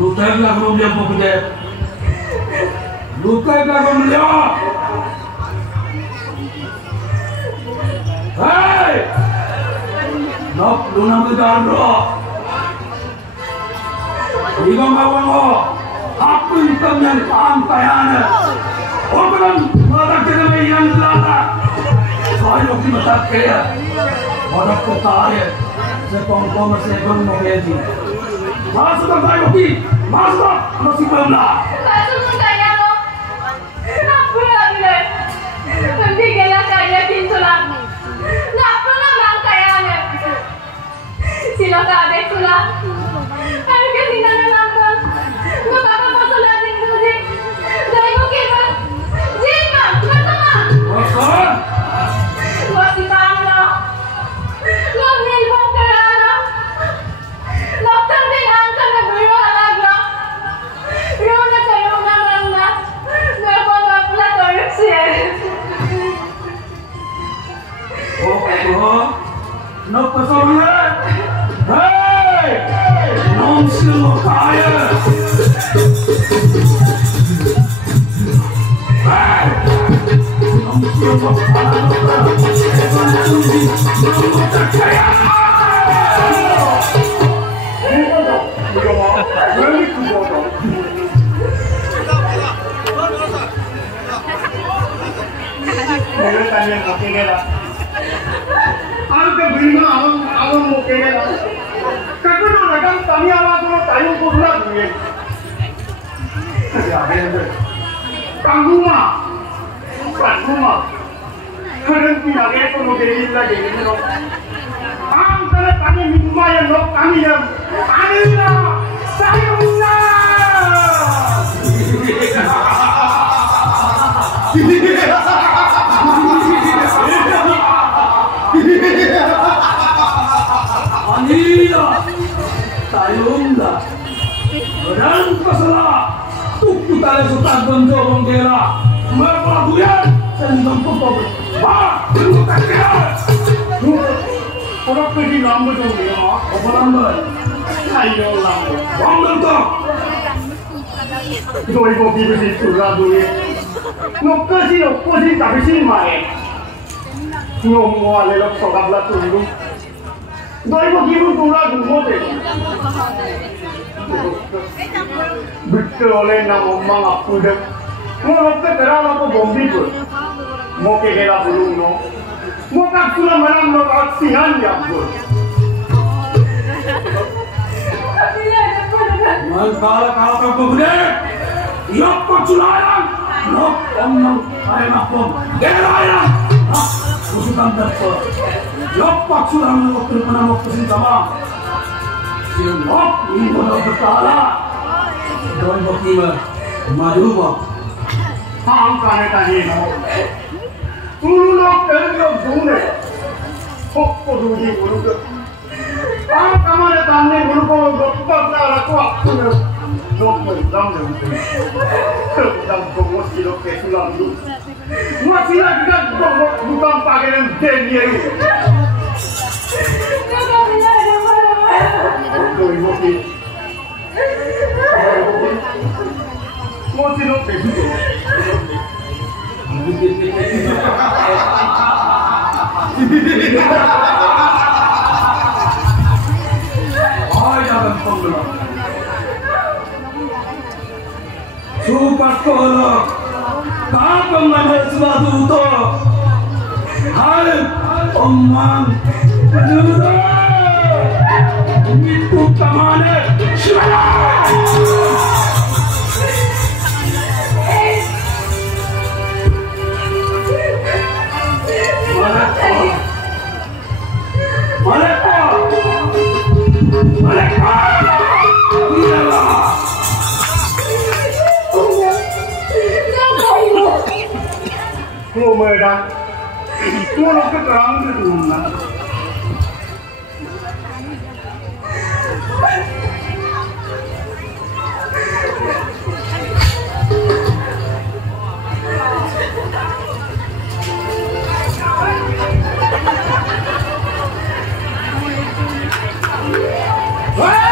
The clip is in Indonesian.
Lukalah kamu melihat pemuda. Lukalah kamu melihat. Hei, nak luna medaro. Ibu kawango, aku hitam yang pantaiane. Orang orang kita yang lada. Saya kita tak kaya. Orang kota ya, sepong-pong sepong mobilji. Masuk tayo ki, masuk, masih belum lah. Masuk kaya mo. Kenapa lagi? Nanti kaya kaya pintu lagi. Kenapa naman kaya na? Sila kadek sulang. Ano kasi na naman? Napapapasulatin ko si. Dahil ko kita. Jima, masama. Masuk. Masih panglo. Ngomil mong karana. Dokter din angka na biro halagla. Biro na kayo naman na. Napapapla torok siya. Oh, napasama. Hey, nom sila kaya. Hey, nom sila kaya. Meron tanyang makikita. Ang kabina ang makikita. Kakano nagang tanya ako ng tayong kurla ngayon. Panguma. Karen pinagay ko ng ganyan lagi. Ang tala tanya minumayan no kami yan. Ano na? Tayo na! Anila, tayong orang pasalah, tukku tayo sa tagbang jobong kera, merpelabuyan, sa nitong pupog, belum kaya. Orang pergi lambat dong dia, Apa lambat? ayo lambat. Wang bentok. Doi ko bibi si turla doi. Nokko si tapi si mai. Ngomo ale lo sokabla tulu. Doi ko bibi turla dumote. Betul oleh nama mamang aku deh. Mau nokko terang aku bombi tu. Mau kira belum no. Mau kapsula malam no aksian ya pun. Kalau kau pemuda, yok paculayan, nok omong ayam aku, gerayan, musuhan terper, yok paculayan nok terpana nok kesin sama, yok ini bodoh bertala, doang buktinya, maju bok, Hang kane tadi no. Tulu nok terjo bune. Hokko dudi bulu. Ang kamane tanne bulu ko dokter na aku aku no. Dokter dam ne. Dam ko mosi lo ke sulam du. Mosi la juga bukan pageren denye. Mosi. Mosi lo ke sulam. Supat kolok, kapang namanya sesuatu itu, hal omang, judo, itu kamane, Mau mereka, mau nak terang tu mana? Wah!